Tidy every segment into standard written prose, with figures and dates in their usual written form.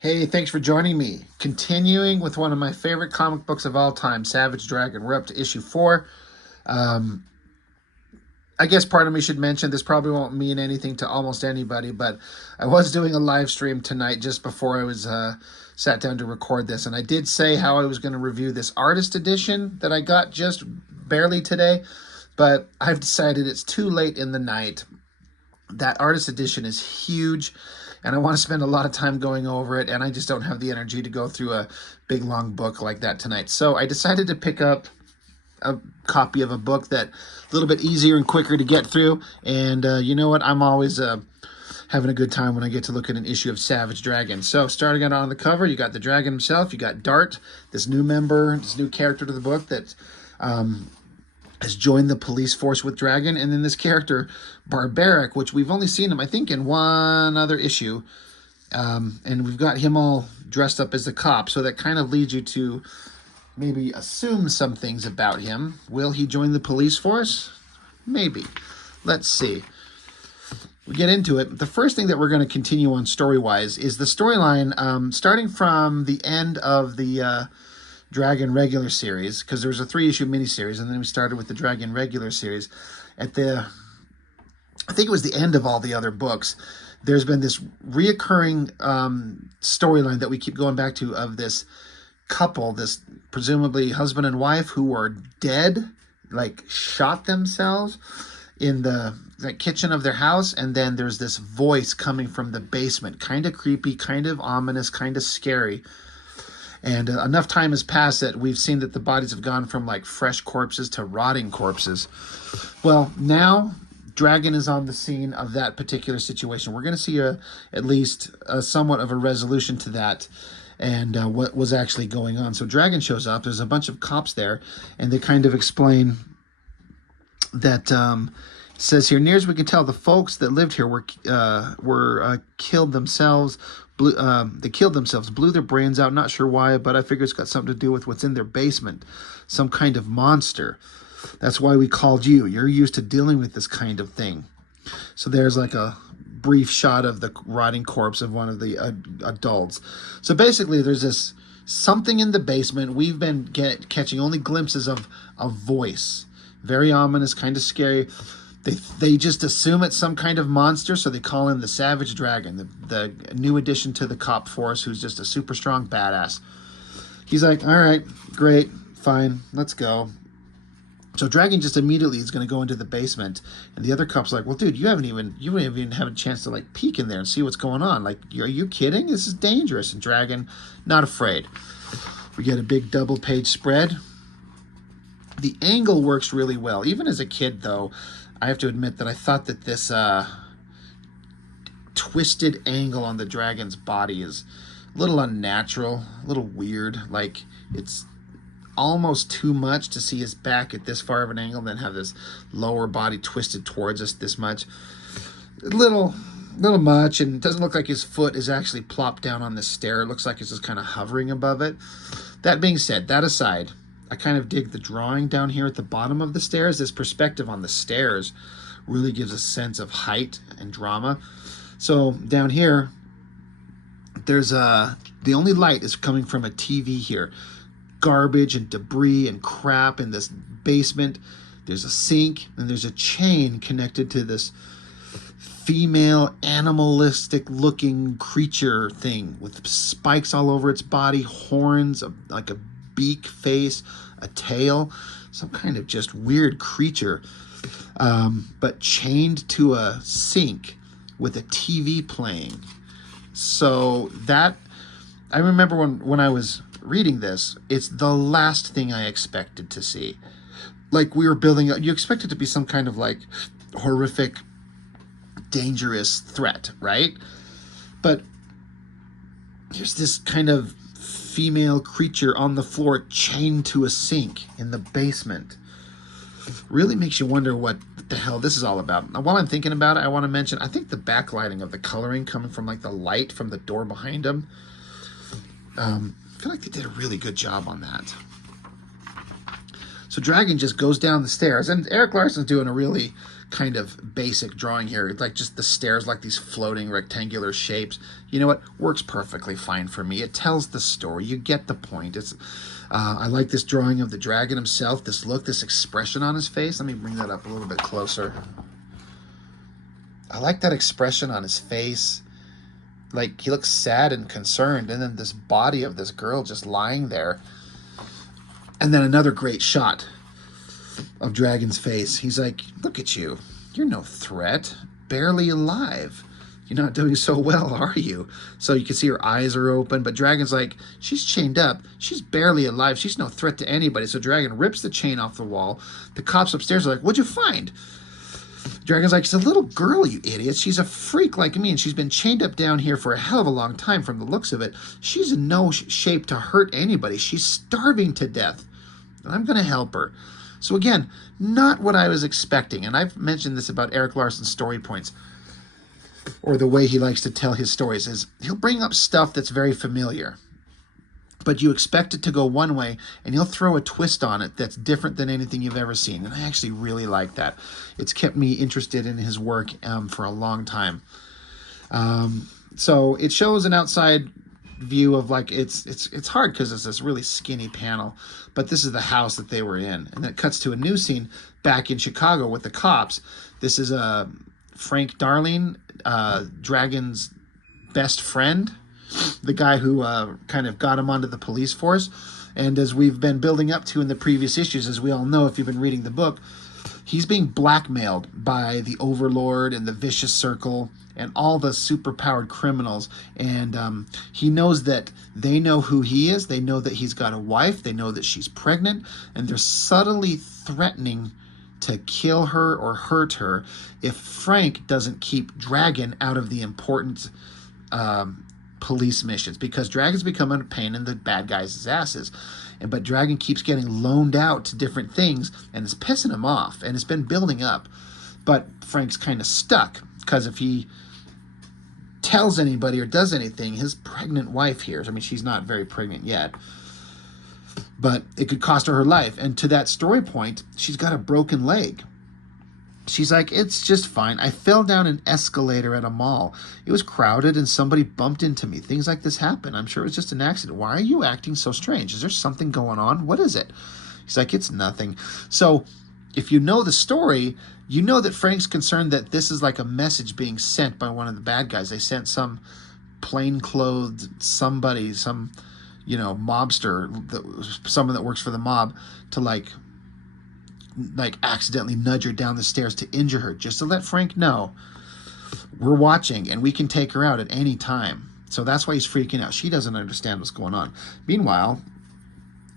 Hey, thanks for joining me. Continuing with one of my favorite comic books of all time, Savage Dragon. We're up to issue 4. Um, I guess part of me should mention this probably won't mean anything to almost anybody, but I was doing a live stream tonight just before I was sat down to record this, and I did say how I was going to review this artist edition that I got just barely today, but I've decided it's too late in the night. That artist edition is huge, and I want to spend a lot of time going over it, and I just don't have the energy to go through a big long book like that tonight. So I decided to pick up a copy of a book that a little bit easier and quicker to get through. And you know what? I'm always having a good time when I get to look at an issue of Savage Dragon. So starting out on the cover, you got the dragon himself. You got Dart, this new member, this new character to the book that has joined the police force with Dragon. And then this character, Barbaric, which we've only seen him, I think, in one other issue. And we've got him all dressed up as a cop. So that kind of leads you to maybe assume some things about him. Will he join the police force? Maybe. Let's see. We get into it. The first thing that we're going to continue on story-wise is the storyline starting from the end of the Dragon regular series, because there was a 3-issue miniseries, and then we started with the Dragon regular series. I think it was the end of all the other books. There's been this reoccurring storyline that we keep going back to of this couple, this presumably husband and wife, who are dead, like shot themselves in the kitchen of their house, and then there's this voice coming from the basement, kind of creepy, kind of ominous, kind of scary. And enough time has passed that we've seen that the bodies have gone from like fresh corpses to rotting corpses. Well, now Dragon is on the scene of that particular situation. We're going to see at least somewhat of a resolution to that, and what was actually going on. So Dragon shows up. There's a bunch of cops there, and they kind of explain that says here, near as we can tell, the folks that lived here were killed themselves. They killed themselves, blew their brains out. Not sure why, but I figure it's got something to do with what's in their basement, some kind of monster. That's why we called you. You're used to dealing with this kind of thing. So there's like a brief shot of the rotting corpse of one of the adults. So basically there's this something in the basement. We've been catching only glimpses of a voice. Very ominous, kind of scary. They just assume it's some kind of monster, so they call him the Savage Dragon, the new addition to the cop force, who's just a super strong badass. He's like, all right, great, fine, let's go. So Dragon just immediately is going to go into the basement, and the other cop's like, well, dude, you haven't even had a chance to like peek in there and see what's going on. Like, are you kidding? This is dangerous. And Dragon, not afraid. We get a big double-page spread. The angle works really well. Even as a kid, though, I have to admit that I thought that this twisted angle on the Dragon's body is a little unnatural, a little weird. Like, it's almost too much to see his back at this far of an angle and then have this lower body twisted towards us this much. A little much, and it doesn't look like his foot is actually plopped down on the stair. It looks like it's just kind of hovering above it. That being said, that aside, I kind of dig the drawing down here at the bottom of the stairs. This perspective on the stairs really gives a sense of height and drama. So down here, there's the only light is coming from a TV here. Garbage and debris and crap in this basement. There's a sink, and there's a chain connected to this female animalistic looking creature thing with spikes all over its body, horns, like a beak face, a tail, some kind of just weird creature, but chained to a sink with a TV playing. So that, I remember when I was reading this, it's the last thing I expected to see. Like, we were building up, you expect it to be some kind of like horrific, dangerous threat, right? But there's this kind of female creature on the floor chained to a sink in the basement. Really makes you wonder what the hell this is all about. Now, while I'm thinking about it, I want to mention, I think the backlighting of the coloring coming from like the light from the door behind him, I feel like they did a really good job on that. So Dragon just goes down the stairs, and Eric Larson's doing a really kind of basic drawing here. Like just the stairs, like these floating rectangular shapes. You know what? Works perfectly fine for me. It tells the story. You get the point. I like this drawing of the dragon himself, this look, this expression on his face. Let me bring that up a little bit closer. I like that expression on his face. Like, he looks sad and concerned, and then this body of this girl just lying there. And then another great shot of Dragon's face. He's like, look at you. You're no threat. Barely alive. You're not doing so well, are you? So you can see her eyes are open, but Dragon's like, she's chained up. She's barely alive. She's no threat to anybody. So Dragon rips the chain off the wall. The cops upstairs are like, what'd you find? Dragon's like, she's a little girl, you idiot. She's a freak like me, and she's been chained up down here for a hell of a long time from the looks of it. She's in no shape to hurt anybody. She's starving to death, and I'm going to help her. So again, not what I was expecting, and I've mentioned this about Erik Larson's story points, or the way he likes to tell his stories, is he'll bring up stuff that's very familiar, but you expect it to go one way, and he'll throw a twist on it that's different than anything you've ever seen. And I actually really like that. It's kept me interested in his work for a long time. So it shows an outside view of, like, it's hard because it's this really skinny panel, but this is the house that they were in. And then it cuts to a new scene back in Chicago with the cops. This is Frank Darling, Dragon's best friend, the guy who kind of got him onto the police force. And as we've been building up to in the previous issues, as we all know if you've been reading the book, he's being blackmailed by the Overlord and the Vicious Circle and all the superpowered criminals. And he knows that they know who he is. They know that he's got a wife. They know that she's pregnant. And they're subtly threatening to kill her or hurt her if Frank doesn't keep Dragon out of the important police missions, because Dragon's becoming a pain in the bad guys' asses. But Dragon keeps getting loaned out to different things, and it's pissing him off, and it's been building up. But Frank's kind of stuck, because if he tells anybody or does anything, his pregnant wife hears. I mean, she's not very pregnant yet, but it could cost her life. And to that story point, she's got a broken leg. She's like, it's just fine. I fell down an escalator at a mall. It was crowded and somebody bumped into me. Things like this happen. I'm sure it was just an accident. Why are you acting so strange? Is there something going on? What is it? He's like, it's nothing. So if you know the story, you know that Frank's concerned that this is like a message being sent by one of the bad guys. They sent some plainclothed somebody, some, mobster, someone that works for the mob, to like accidentally nudge her down the stairs to injure her, just to let Frank know we're watching and we can take her out at any time. So that's why he's freaking out. She doesn't understand what's going on. Meanwhile,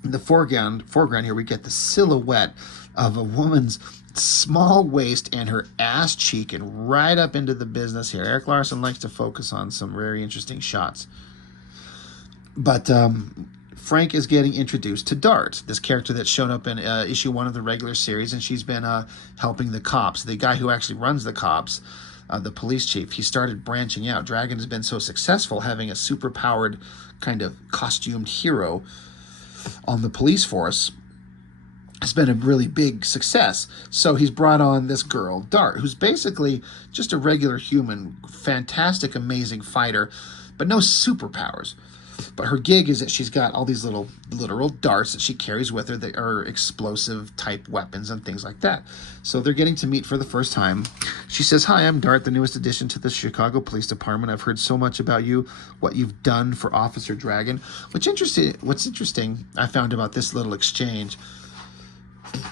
in the foreground here, we get the silhouette of a woman's small waist and her ass cheek, and right up into the business here. Erik Larson likes to focus on some very interesting shots. But Frank is getting introduced to Dart, this character that showed up in issue 1 of the regular series, and she's been helping the cops. The guy who actually runs the cops, the police chief, he started branching out. Dragon has been so successful having a super-powered kind of costumed hero on the police force. It's been a really big success. So he's brought on this girl, Dart, who's basically just a regular human, fantastic, amazing fighter, but no superpowers. But her gig is that she's got all these little literal darts that she carries with her that are explosive type weapons and things like that. So they're getting to meet for the first time. She says, "Hi, I'm Dart, the newest addition to the Chicago Police Department. I've heard so much about you, what you've done for Officer Dragon." What's interesting I found about this little exchange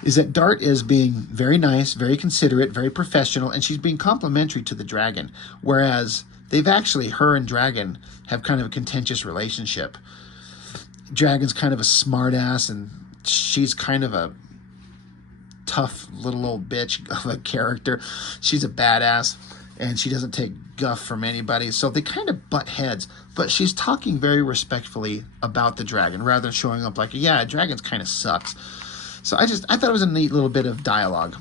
is that Dart is being very nice, very considerate, very professional, and she's being complimentary to the Dragon, whereas her and Dragon have kind of a contentious relationship. Dragon's kind of a smartass, and she's kind of a tough little old bitch of a character. She's a badass, and she doesn't take guff from anybody. So they kind of butt heads, but she's talking very respectfully about the Dragon, rather than showing up like, yeah, Dragon's kind of sucks. So I thought it was a neat little bit of dialogue.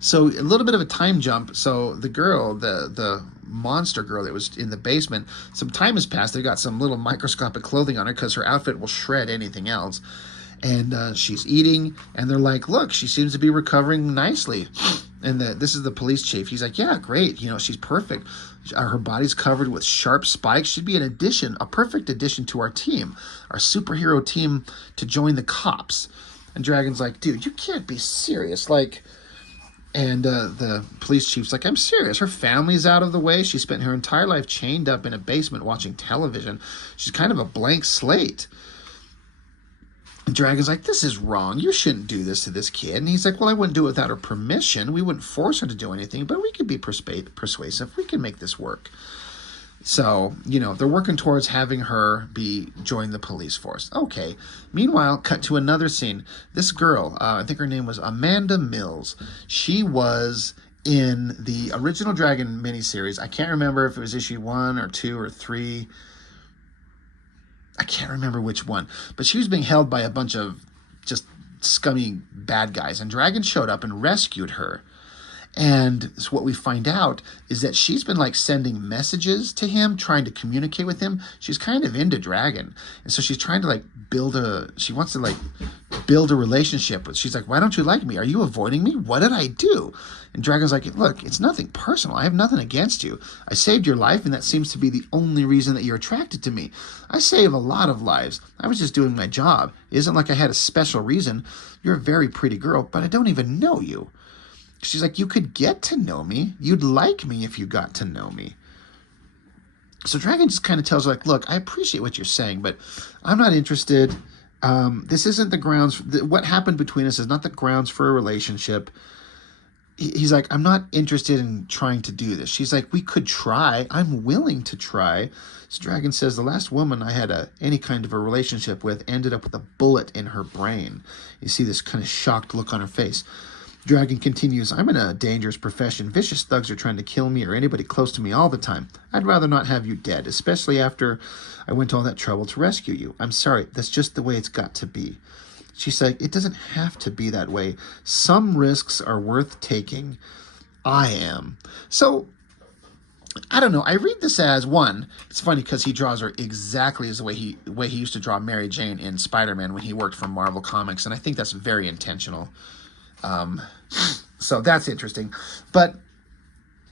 So a little bit of a time jump. So the girl, the monster girl that was in the basement, some time has passed. They've got some little microscopic clothing on her because her outfit will shred anything else. And she's eating, and they're like, look, she seems to be recovering nicely. And this is the police chief. He's like, yeah, great. You know, she's perfect. Her body's covered with sharp spikes. She'd be an addition, a perfect addition to our team, our superhero team to join the cops. And Dragon's like, dude, you can't be serious. Like, and the police chief's like, I'm serious. Her family's out of the way. She spent her entire life chained up in a basement watching television. She's kind of a blank slate. And Dragon's like, this is wrong. You shouldn't do this to this kid. And he's like, well, I wouldn't do it without her permission. We wouldn't force her to do anything, but we could be persuasive. We can make this work. So, you know, they're working towards having her join the police force. Okay. Meanwhile, cut to another scene. This girl, I think her name was Amanda Mills. She was in the original Dragon miniseries. I can't remember if it was issue 1 or 2 or 3. I can't remember which one, but she was being held by a bunch of just scummy bad guys, and Dragon showed up and rescued her. And so what we find out is that she's been like sending messages to him, trying to communicate with him. She's kind of into Dragon. And so she's trying to like she wants to like build a relationship with. She's like, why don't you like me? Are you avoiding me? What did I do? And Dragon's like, look, it's nothing personal. I have nothing against you. I saved your life, and that seems to be the only reason that you're attracted to me. I save a lot of lives. I was just doing my job. It isn't like I had a special reason. You're a very pretty girl, but I don't even know you. She's like, you could get to know me. You'd like me if you got to know me. So Dragon just kind of tells her, like, look, I appreciate what you're saying, but I'm not interested. This isn't the grounds. What happened between us is not the grounds for a relationship. He's like, I'm not interested in trying to do this. She's like, we could try. I'm willing to try. So Dragon says, the last woman I had any kind of a relationship with ended up with a bullet in her brain. You see this kind of shocked look on her face. Dragon continues, I'm in a dangerous profession. Vicious thugs are trying to kill me or anybody close to me all the time. I'd rather not have you dead, especially after I went to all that trouble to rescue you. I'm sorry, that's just the way it's got to be. She's like, it doesn't have to be that way. Some risks are worth taking. I am. So, I don't know. I read this as, one, it's funny because he draws her exactly as the way he used to draw Mary Jane in Spider-Man when he worked for Marvel Comics, and I think that's very intentional. So that's interesting. But,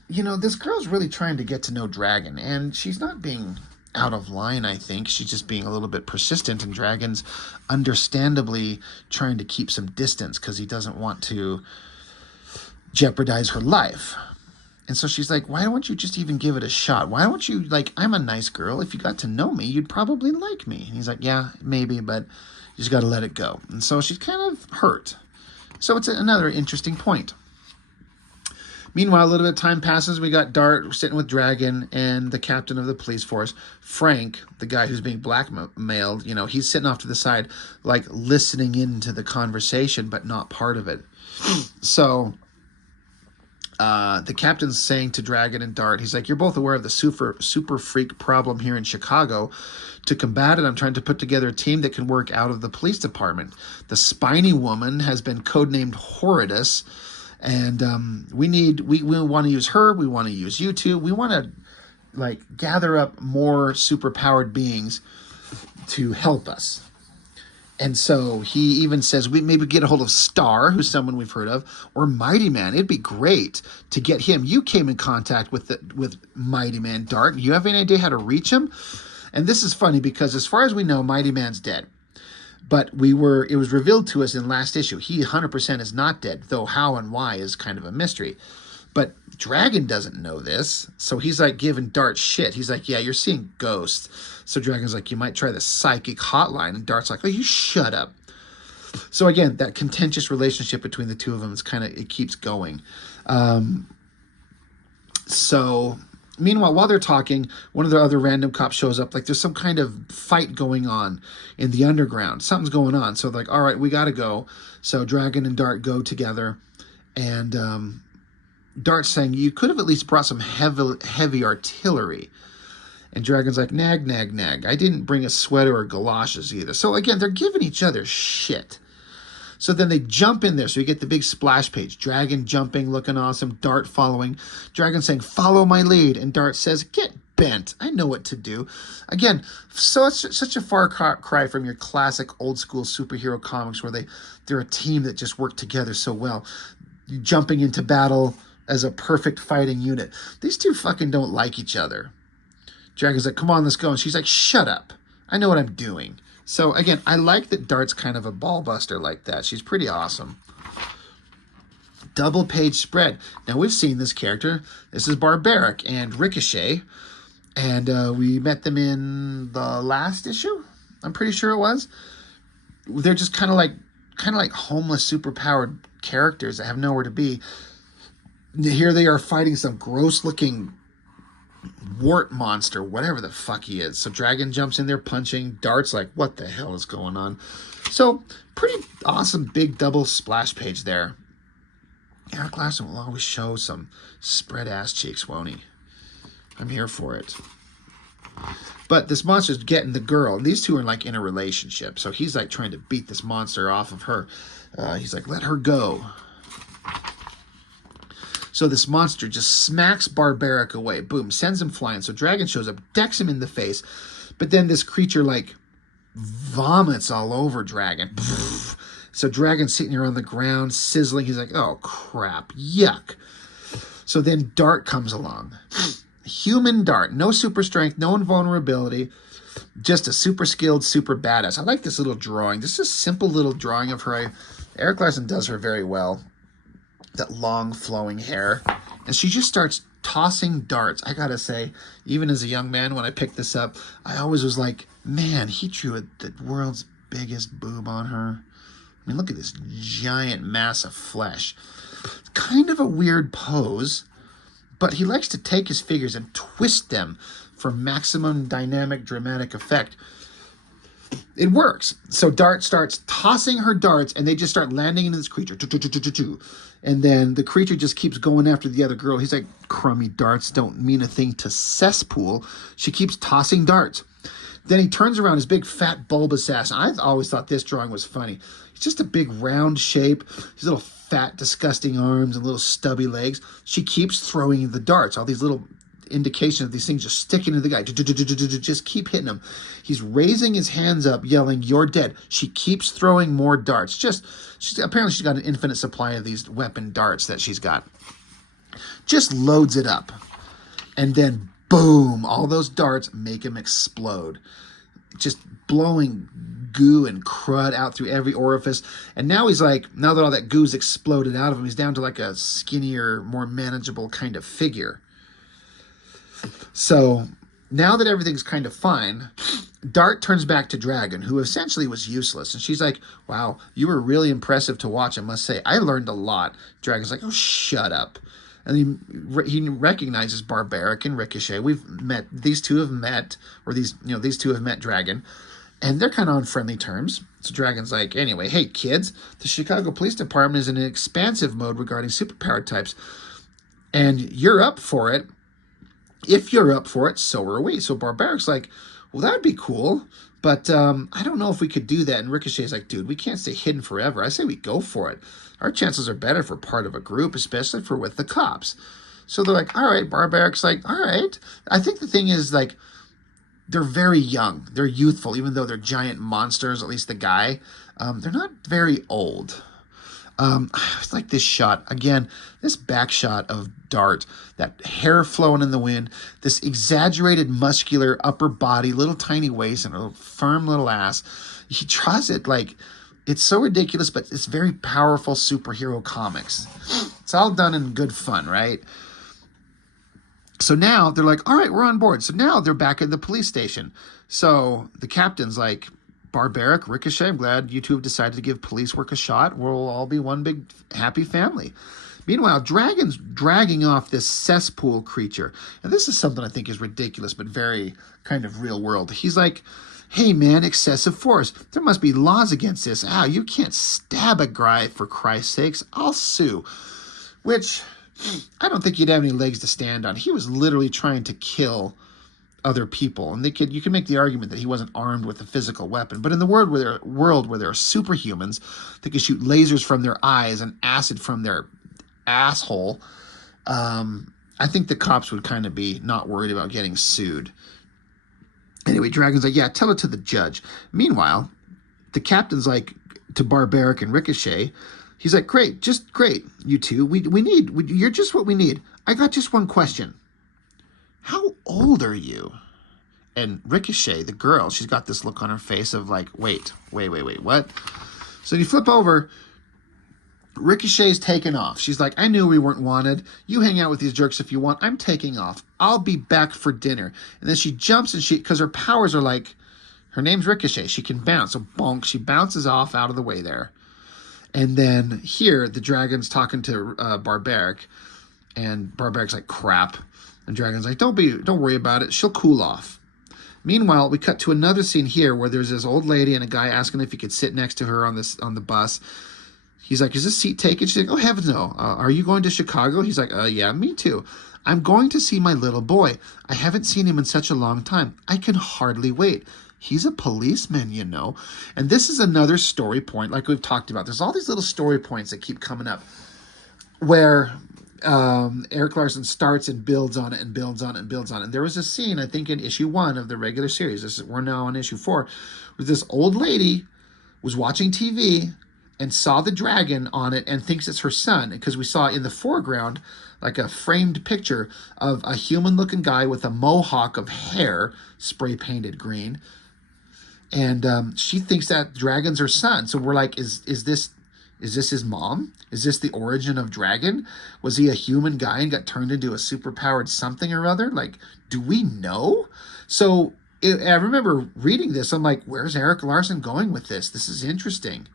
you know, this girl's really trying to get to know Dragon, and she's not being out of line, I think. She's just being a little bit persistent, and Dragon's understandably trying to keep some distance because he doesn't want to jeopardize her life. And so she's like, why don't you just even give it a shot? Why don't you, like, I'm a nice girl. If you got to know me, you'd probably like me. And he's like, yeah, maybe, but you just got to let it go. And so she's kind of hurt. So it's another interesting point. Meanwhile, a little bit of time passes. We got Dart sitting with Dragon and the captain of the police force, Frank, the guy who's being blackmailed. You know, he's sitting off to the side, like listening into the conversation, but not part of it. So the captain's saying to Dragon and Dart, he's like, you're both aware of the super freak problem here in Chicago. To combat it, I'm trying to put together a team that can work out of the police department. The spiny woman has been codenamed Horridus, and we want to use her. We want to use you two. We want to like gather up more superpowered beings to help us. And so he even says we maybe get a hold of Star, who's someone we've heard of, or Mighty Man. It'd be great to get him. You came in contact with Mighty Man, Dart. You have any idea how to reach him? And this is funny because as far as we know, Mighty Man's dead. But it was revealed to us in last issue. He 100% is not dead, though how and why is kind of a mystery. But Dragon doesn't know this, so he's like giving Dart shit. He's like, yeah, you're seeing ghosts. So Dragon's like, you might try the psychic hotline. And Dart's like, oh, you shut up. So again, that contentious relationship between the two of them is it keeps going. So meanwhile, while they're talking, one of the other random cops shows up. Like there's some kind of fight going on in the underground. Something's going on. So they're like, all right, we got to go. So Dragon and Dart go together. And Dart's saying, you could have at least brought some heavy artillery. And Dragon's like, nag, nag, nag. I didn't bring a sweater or galoshes either. So again, they're giving each other shit. So then they jump in there. So you get the big splash page. Dragon jumping, looking awesome. Dart following. Dragon saying, follow my lead. And Dart says, get bent. I know what to do. Again, so it's such a far cry from your classic old school superhero comics where they're a team that just work together so well. jumping into battle as a perfect fighting unit. These two fucking don't like each other. Dragon's like, come on, let's go. And she's like, shut up. I know what I'm doing. So again, I like that Dart's kind of a ball buster like that. She's pretty awesome. Double page spread. Now we've seen this character. This is Barbaric and Ricochet. And we met them in the last issue. I'm pretty sure it was. They're just kind of like homeless, superpowered characters that have nowhere to be. Here they are fighting some gross-looking wart monster, whatever the fuck he is. So Dragon jumps in there punching. Dart's like, what the hell is going on? So pretty awesome big double splash page there. Eric Larson will always show some spread ass cheeks, won't he? I'm here for it. But this monster's getting the girl. And these two are like in a relationship. So he's like trying to beat this monster off of her. He's like, let her go. So this monster just smacks Barbaric away. Boom, sends him flying. So Dragon shows up, decks him in the face. But then this creature like vomits all over Dragon. So Dragon's sitting here on the ground, sizzling. He's like, oh crap, yuck. So then Dart comes along. Human Dart, no super strength, no invulnerability, just a super skilled, super badass. I like this little drawing. This is a simple little drawing of her. Eric Larson does her very well. That long flowing hair. And she just starts tossing darts. I gotta say, even as a young man, when I picked this up, I always was like, man, he drew the world's biggest boob on her. I mean, look at this giant mass of flesh. Kind of a weird pose. But he likes to take his figures and twist them for maximum dynamic, dramatic effect. It works. So Dart starts tossing her darts, and they just start landing into this creature. And then the creature just keeps going after the other girl. He's like, crummy darts don't mean a thing to cesspool. She keeps tossing darts. Then he turns around his big, fat, bulbous ass. I always thought this drawing was funny. It's just a big, round shape. These little fat, disgusting arms and little stubby legs. She keeps throwing the darts. All these little indications of these things just sticking to the guy. Just keep hitting him. He's raising his hands up, yelling, you're dead. She keeps throwing more darts. Apparently she's got an infinite supply of these weapon darts that she's got. Just loads it up. And then, boom, all those darts make him explode. Just blowing goo and crud out through every orifice. And now he's like, now that all that goo's exploded out of him, he's down to like a skinnier, more manageable kind of figure. So now that everything's kind of fine, Dart turns back to Dragon, who essentially was useless. And she's like, wow, you were really impressive to watch, I must say. I learned a lot. Dragon's like, oh, shut up. And he recognizes Barbaric and Ricochet. These two have met Dragon. And they're kind of on friendly terms. So Dragon's like, anyway, hey, kids, the Chicago Police Department is in an expansive mode regarding superpower types. And you're up for it. If you're up for it, so are we. So Barbaric's like, well, that'd be cool. But I don't know if we could do that. And Ricochet's like, dude, we can't stay hidden forever. I say we go for it. Our chances are better if we're part of a group, especially if we're with the cops. So they're like, all right. Barbaric's like, all right. I think the thing is, like, they're very young. They're youthful, even though they're giant monsters, at least the guy. They're not very old. It's like this shot. Again, this back shot of Dart, that hair flowing in the wind, this exaggerated muscular upper body, little tiny waist, and a firm little ass. He draws it like, it's so ridiculous, but it's very powerful superhero comics. It's all done in good fun, right? So now they're like, all right, we're on board. So now they're back at the police station. So the captain's like, Barbaric, Ricochet, I'm glad you two have decided to give police work a shot. We'll all be one big happy family. Meanwhile, Dragon's dragging off this cesspool creature. And this is something I think is ridiculous, but very kind of real world. He's like, hey man, excessive force. There must be laws against this. You can't stab a guy for Christ's sakes. I'll sue. Which, I don't think he'd have any legs to stand on. He was literally trying to kill other people, and you can make the argument that he wasn't armed with a physical weapon. But in the world where there are superhumans that can shoot lasers from their eyes and acid from their asshole, I think the cops would kind of be not worried about getting sued. Anyway, Dragon's like, yeah, tell it to the judge. Meanwhile, the captain's like to Barbaric and Ricochet, He's like, great, just great, you two. You're just what we need. I got just one question. How old are you? And Ricochet, the girl, she's got this look on her face of like, wait, what? So you flip over, Ricochet's taken off. She's like, I knew we weren't wanted. You hang out with these jerks if you want. I'm taking off. I'll be back for dinner. And then she jumps and because her powers are like, her name's Ricochet. She can bounce. So bonk, she bounces off out of the way there. And then here, the dragon's talking to Barbaric. And Barbaric's like, crap. And Dragon's like, don't worry about it. She'll cool off. Meanwhile, we cut to another scene here where there's this old lady and a guy asking if he could sit next to her on the bus. He's like, is this seat taken? She's like, oh, heavens no. Are you going to Chicago? He's like, yeah, me too. I'm going to see my little boy. I haven't seen him in such a long time. I can hardly wait. He's a policeman, you know. And this is another story point like we've talked about. There's all these little story points that keep coming up where Erik Larsen starts and builds on it and builds on it and builds on it. And there was a scene, I think, in issue 1 of the regular series. We're now on issue 4, where this old lady was watching TV and saw the dragon on it and thinks it's her son, because we saw in the foreground like a framed picture of a human-looking guy with a mohawk of hair spray painted green, and she thinks that dragon's her son. So we're like, is this his mom? Is this the origin of Dragon? Was he a human guy and got turned into a superpowered something or other? Like, do we know? So I remember reading this. I'm like, where's Erik Larsen going with this? This is interesting.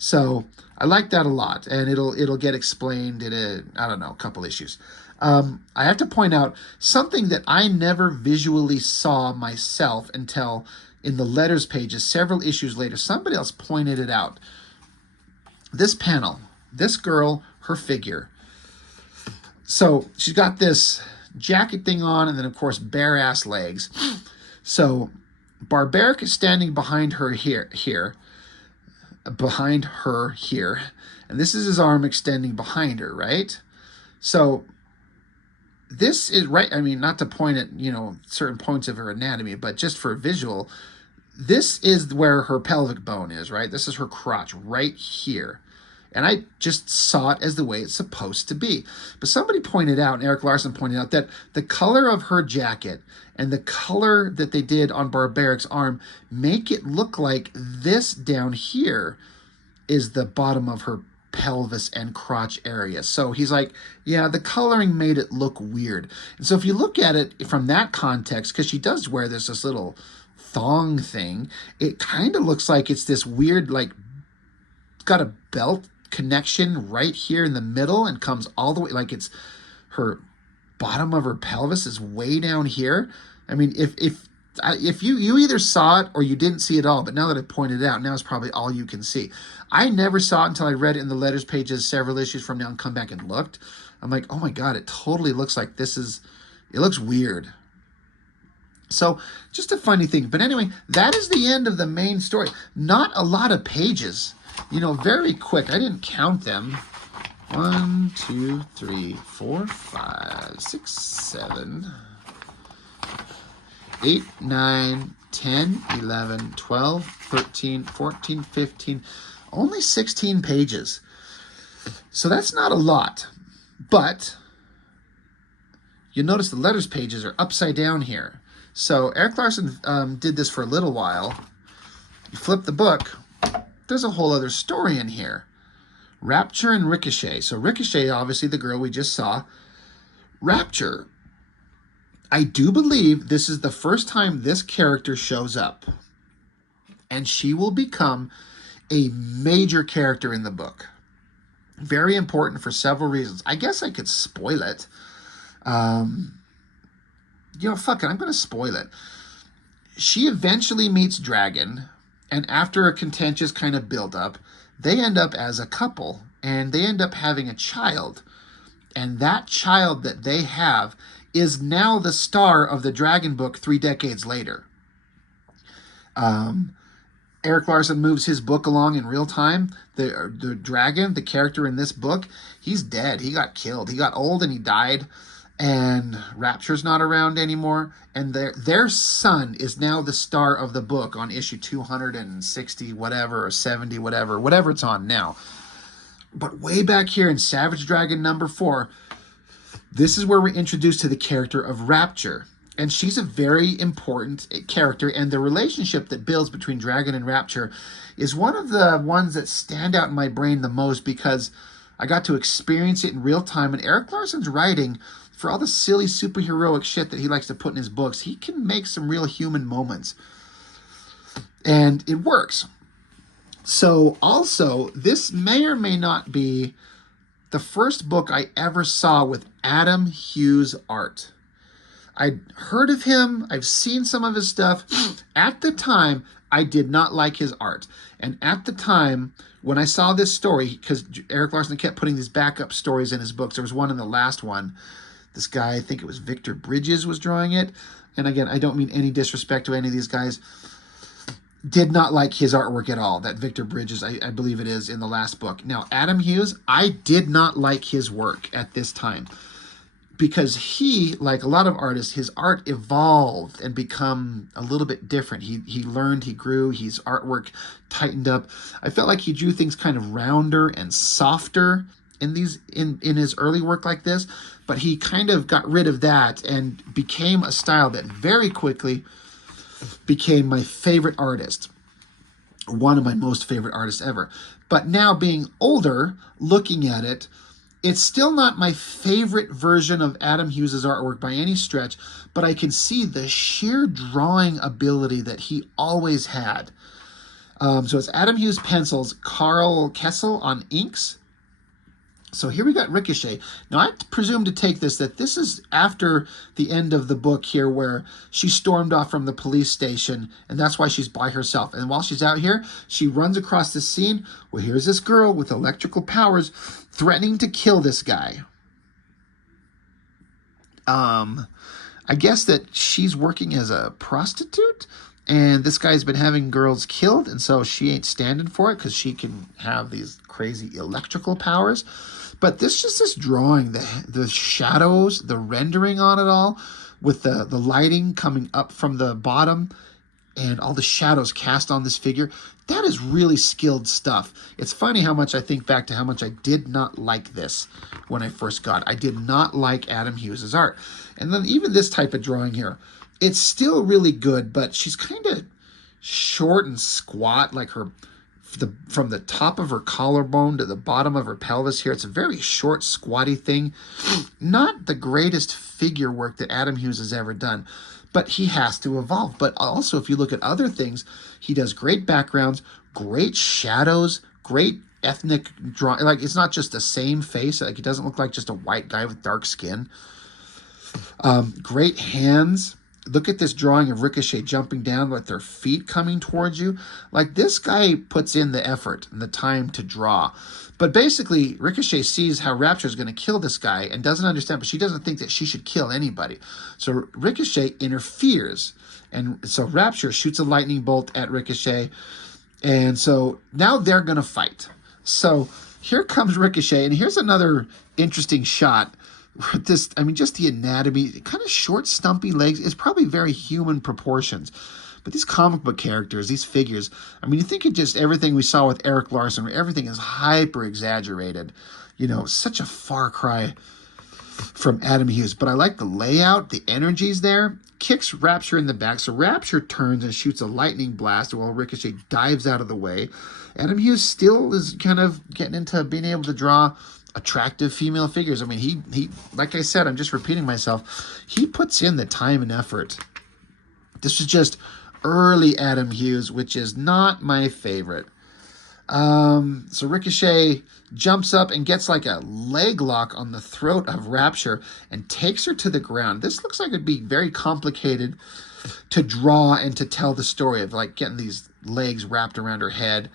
So I like that a lot, and it'll get explained in a couple issues. I have to point out something that I never visually saw myself until in the letters pages several issues later. Somebody else pointed it out. This panel, this girl, her figure. So she's got this jacket thing on, and then of course bare ass legs. So Barbaric is standing behind her here, and this is his arm extending behind her, right? So this is right. I mean, not to point at certain points of her anatomy, but just for visual. This is where her pelvic bone is, right? This is her crotch right here. And I just saw it as the way it's supposed to be. But somebody pointed out, and Erik Larsen pointed out, that the color of her jacket and the color that they did on Barbaric's arm make it look like this down here is the bottom of her pelvis and crotch area. So he's like, yeah, the coloring made it look weird. And so if you look at it from that context, because she does wear this little thong thing, it kind of looks like it's this weird, like, got a belt connection right here in the middle and comes all the way, like it's her bottom of her pelvis is way down here. I mean, if you either saw it or you didn't see it all, but now that I pointed it out, now it's probably all you can see. I never saw it until I read it in the letters pages several issues from now and come back and looked. I'm like, oh my God, it totally looks like it looks weird. So just a funny thing. But anyway, that is the end of the main story. Not a lot of pages, very quick. I didn't count them. 1, 2, 3, 4, 5, 6, 7, 8, 9, 10, 11, 12, 13, 14, 15, only 16 pages. So that's not a lot. But you notice the letters pages are upside down here. So Erik Larsen did this for a little while. You flip the book, there's a whole other story in here. Rapture and Ricochet. So Ricochet, obviously the girl we just saw. Rapture, I do believe this is the first time this character shows up. And she will become a major character in the book. Very important for several reasons. I guess I could spoil it. Fuck it, I'm going to spoil it. She eventually meets Dragon, and after a contentious kind of build-up, they end up as a couple, and they end up having a child. And that child that they have is now the star of the Dragon book 3 decades later. Erik Larsen moves his book along in real time. The Dragon, the character in this book, he's dead. He got killed. He got old and he died. And Rapture's not around anymore, and their son is now the star of the book on issue 260 whatever, or 70 whatever it's on now. But way back here in Savage Dragon #4, this is where we're introduced to the character of Rapture. And she's a very important character, and the relationship that builds between Dragon and Rapture is one of the ones that stand out in my brain the most because I got to experience it in real time. And Eric Larson's writing, for all the silly superheroic shit that he likes to put in his books, he can make some real human moments. And it works. So also, this may or may not be the first book I ever saw with Adam Hughes art. I'd heard of him. I've seen some of his stuff. At the time, I did not like his art. And at the time, when I saw this story, because Eric Larson kept putting these backup stories in his books, there was one in the last one. This guy, I think it was Victor Bridges, was drawing it. And again, I don't mean any disrespect to any of these guys. Did not like his artwork at all. That Victor Bridges, I believe it is, in the last book. Now, Adam Hughes, I did not like his work at this time. Because he, like a lot of artists, his art evolved and become a little bit different. He learned, he grew, his artwork tightened up. I felt like he drew things kind of rounder and softer in his early work like this, but he kind of got rid of that and became a style that very quickly became my favorite artist. One of my most favorite artists ever. But now being older, looking at it, it's still not my favorite version of Adam Hughes' artwork by any stretch, but I can see the sheer drawing ability that he always had. So it's Adam Hughes pencils, Carl Kessel on inks. So here we got Ricochet. Now I presume to take this that this is after the end of the book here where she stormed off from the police station and that's why she's by herself. And while she's out here, she runs across the scene where here's this girl with electrical powers threatening to kill this guy. I guess that she's working as a prostitute and this guy's been having girls killed and so she ain't standing for it because she can have these crazy electrical powers. But this drawing, the shadows, the rendering on it all, with the lighting coming up from the bottom and all the shadows cast on this figure, that is really skilled stuff. It's funny how much I think back to how much I did not like this when I first got it. I did not like Adam Hughes' art. And then even this type of drawing here, it's still really good, but she's kind of short and squat, like from the top of her collarbone to the bottom of her pelvis here. It's a very short, squatty thing. Not the greatest figure work that Adam Hughes has ever done, but he has to evolve. But also, if you look at other things, he does great backgrounds, great shadows, great ethnic drawing. Like, it's not just the same face. Like, it doesn't look like just a white guy with dark skin. Great hands. Look at this drawing of Ricochet jumping down with their feet coming towards you. Like, this guy puts in the effort and the time to draw. But basically, Ricochet sees how Rapture is going to kill this guy and doesn't understand, but she doesn't think that she should kill anybody. So Ricochet interferes. And so Rapture shoots a lightning bolt at Ricochet. And so now they're going to fight. So here comes Ricochet. And here's another interesting shot. This, I mean, just the anatomy, kind of short, stumpy legs. It's probably very human proportions. But these comic book characters, these figures, I mean, you think of just everything we saw with Eric Larson, where everything is hyper exaggerated. You know, such a far cry from Adam Hughes. But I like the layout, the energy's there. Kicks Rapture in the back. So Rapture turns and shoots a lightning blast while Ricochet dives out of the way. Adam Hughes still is kind of getting into being able to draw attractive female figures. I mean, he like I said, I'm just repeating myself. He puts in the time and effort. This is just early Adam Hughes, which is not my favorite. So Ricochet jumps up and gets like a leg lock on the throat of Rapture and takes her to the ground. This looks like it'd be very complicated to draw and to tell the story of like getting these legs wrapped around her head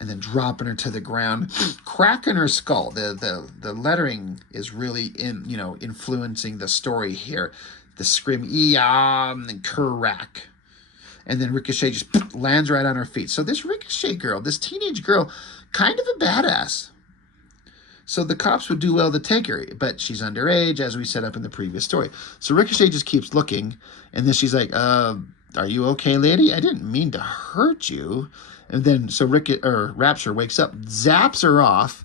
and then dropping her to the ground, cracking her skull. The lettering is really influencing the story here. The scream, and then crack. And then Ricochet just lands right on her feet. So this Ricochet girl, this teenage girl, kind of a badass. So the cops would do well to take her, but she's underage, as we set up in the previous story. So Ricochet just keeps looking, and then she's like, are you okay, lady? I didn't mean to hurt you. And then so Rapture wakes up, zaps her off,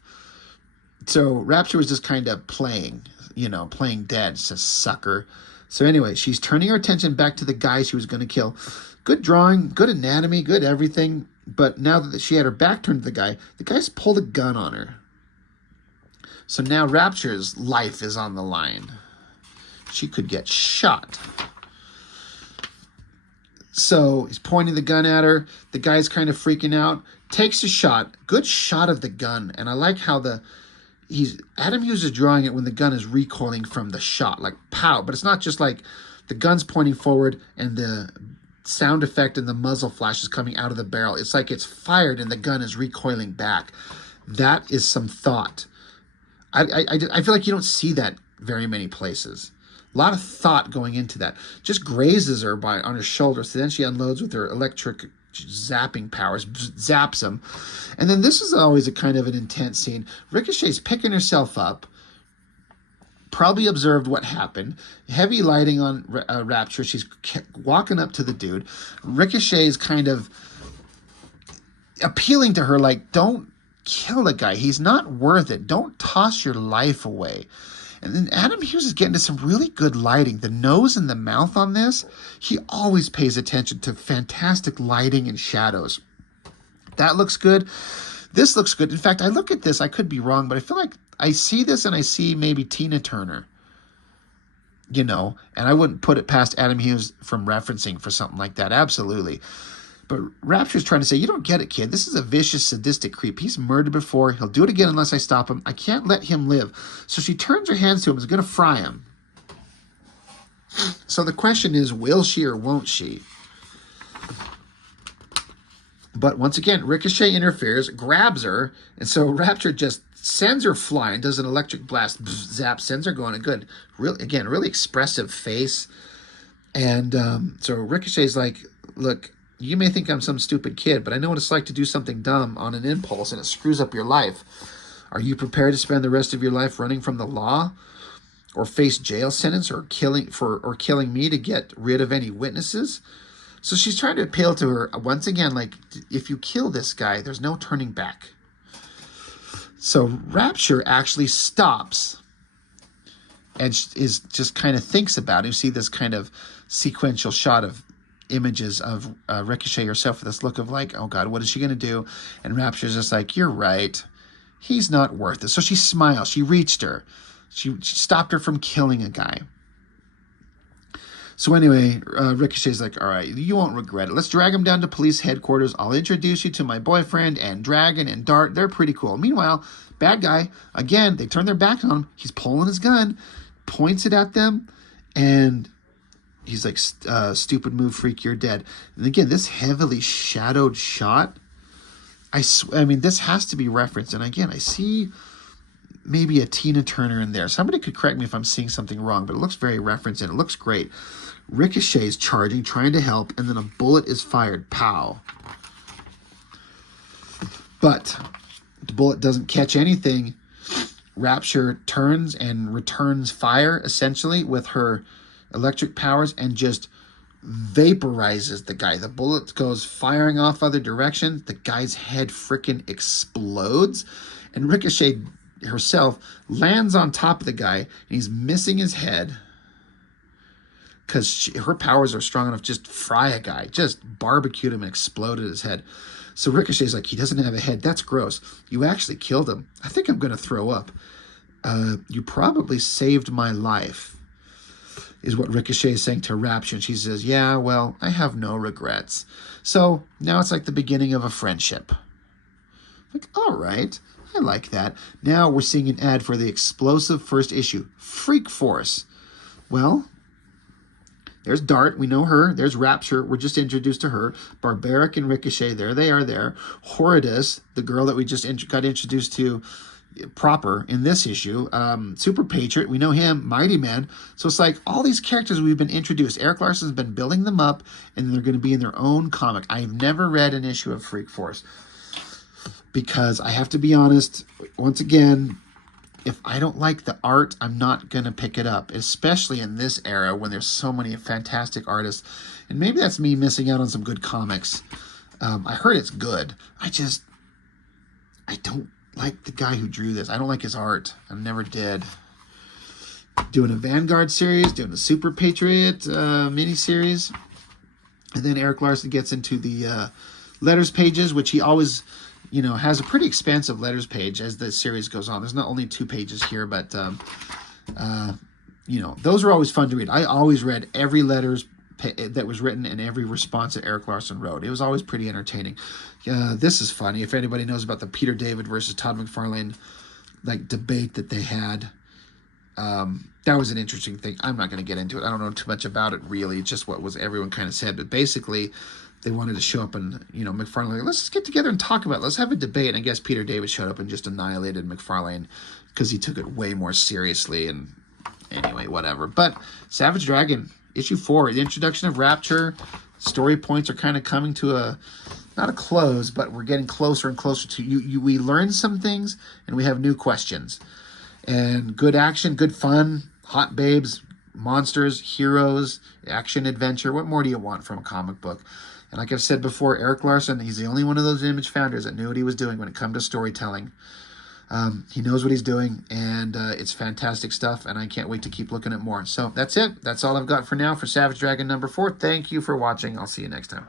So Rapture was just kind of playing, playing dead. It's a sucker. So anyway, she's turning her attention back to the guy she was going to kill. Good drawing, good anatomy, good everything. But now that she had her back turned to the guy's pulled a gun on her. So now Rapture's life is on the line. She could get shot. So he's pointing the gun at her. The guy's kind of freaking out. Takes a shot. Good shot of the gun. And I like how Adam Hughes is drawing it when the gun is recoiling from the shot, like pow. But it's not just like the gun's pointing forward and the sound effect and the muzzle flash is coming out of the barrel. It's like it's fired and the gun is recoiling back. That is some thought. I feel like you don't see that very many places. A lot of thought going into that. Just grazes her on her shoulder. So then she unloads with her electric zapping powers, zaps him. And then this is always a kind of an intense scene. Ricochet's picking herself up, probably observed what happened. Heavy lighting on Rapture. She's walking up to the dude. Ricochet's kind of appealing to her like, don't kill the guy. He's not worth it. Don't toss your life away. And then Adam Hughes is getting to some really good lighting. The nose and the mouth on this, he always pays attention to fantastic lighting and shadows. That looks good. This looks good. In fact, I look at this, I could be wrong, but I feel like I see this and I see maybe Tina Turner, and I wouldn't put it past Adam Hughes from referencing for something like that. Absolutely. But Rapture's trying to say, you don't get it, kid. This is a vicious, sadistic creep. He's murdered before. He'll do it again unless I stop him. I can't let him live. So she turns her hands to him and is going to fry him. So the question is, will she or won't she? But once again, Ricochet interferes, grabs her, and so Rapture just sends her flying, does an electric blast, zap, sends her going. Good. Really expressive face. And so Ricochet's like, look, you may think I'm some stupid kid, but I know what it's like to do something dumb on an impulse, and it screws up your life. Are you prepared to spend the rest of your life running from the law, or face jail sentence, or killing me to get rid of any witnesses? So she's trying to appeal to her once again, like, if you kill this guy, there's no turning back. So Rapture actually stops and is just kind of thinks about it. You see this kind of sequential shot of images of Ricochet herself with this look of like, oh God, what is she going to do? And Rapture's just like, you're right. He's not worth it. So she smiles. She reached her. She stopped her from killing a guy. So anyway, Ricochet's like, all right, you won't regret it. Let's drag him down to police headquarters. I'll introduce you to my boyfriend and Dragon and Dart. They're pretty cool. Meanwhile, bad guy, again, they turn their back on him. He's pulling his gun, points it at them, and he's like, stupid move, freak, you're dead. And again, this heavily shadowed shot, I mean, this has to be referenced. And again, I see maybe a Tina Turner in there. Somebody could correct me if I'm seeing something wrong, but it looks very referenced and it looks great. Ricochet's charging, trying to help, and then a bullet is fired. Pow. But the bullet doesn't catch anything. Rapture turns and returns fire, essentially, with her electric powers and just vaporizes the guy. The bullet goes firing off other directions. The guy's head freaking explodes. And Ricochet herself lands on top of the guy, and he's missing his head because her powers are strong enough to just fry a guy, just barbecued him and exploded his head. So Ricochet's like, he doesn't have a head. That's gross. You actually killed him. I think I'm going to throw up. You probably saved my life, is what Ricochet is saying to Rapture. And she says, yeah, well, I have no regrets. So now it's like the beginning of a friendship. Like, all right, I like that. Now we're seeing an ad for the explosive first issue, Freak Force. Well, there's Dart, we know her. There's Rapture, we're just introduced to her. Barbaric and Ricochet, there they are there. Horridus, the girl that we just got introduced to proper in this issue. Super Patriot, we know him. Mighty Man. So it's like all these characters we've been introduced. Eric Larson's been building them up, and they're going to be in their own comic. I've never read an issue of Freak Force because I have to be honest, once again, if I don't like the art, I'm not going to pick it up, especially in this era when there's so many fantastic artists. And maybe that's me missing out on some good comics. I heard it's good. I like the guy who drew this. I don't like his art. I never did. Doing a Vanguard series, doing a Super Patriot mini-series. And then Eric Larson gets into the letters pages, which he always, has a pretty expansive letters page as the series goes on. There's not only 2 pages here, but, those were always fun to read. I always read every letters that was written and every response that Eric Larson wrote. It was always pretty entertaining. This is funny. If anybody knows about the Peter David versus Todd McFarlane debate that they had, that was an interesting thing. I'm not going to get into it. I don't know too much about it, really. It's just what was everyone kind of said. But basically, they wanted to show up and, McFarlane, let's just get together and talk about it. Let's have a debate. And I guess Peter David showed up and just annihilated McFarlane because he took it way more seriously. And anyway, whatever. But Savage Dragon, issue 4, the introduction of Rapture. Story points are kind of coming to not a close, but we're getting closer and closer to you. We learn some things and we have new questions. And good action, good fun, hot babes, monsters, heroes, action, adventure. What more do you want from a comic book? And like I've said before, Eric Larson, he's the only one of those Image founders that knew what he was doing when it comes to storytelling. He knows what he's doing, and it's fantastic stuff, and I can't wait to keep looking at more. So that's it. That's all I've got for now for Savage Dragon number 4. Thank you for watching. I'll see you next time.